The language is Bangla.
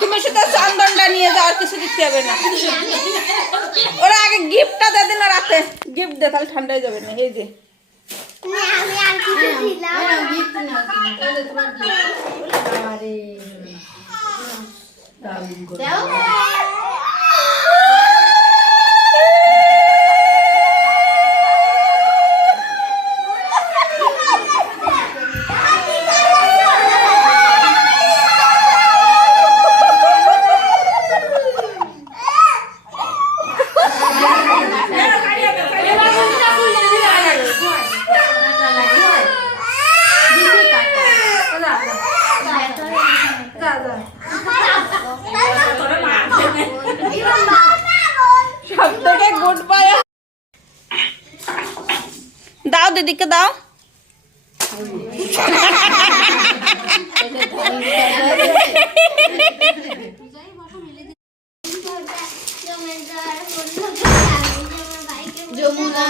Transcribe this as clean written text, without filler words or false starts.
তুমি শুধু চন্দনটা নিয়ে যাও, আর কিছু দিতে হবে না। ওরা আগে গিফটটা দিয়ে দিন, রাতে গিফট দে, তাহলে ঠান্ডা হয়ে যাবে না। এই যে সবথেকে গুড বাই। দাও দিদিকে দাও। যমুনা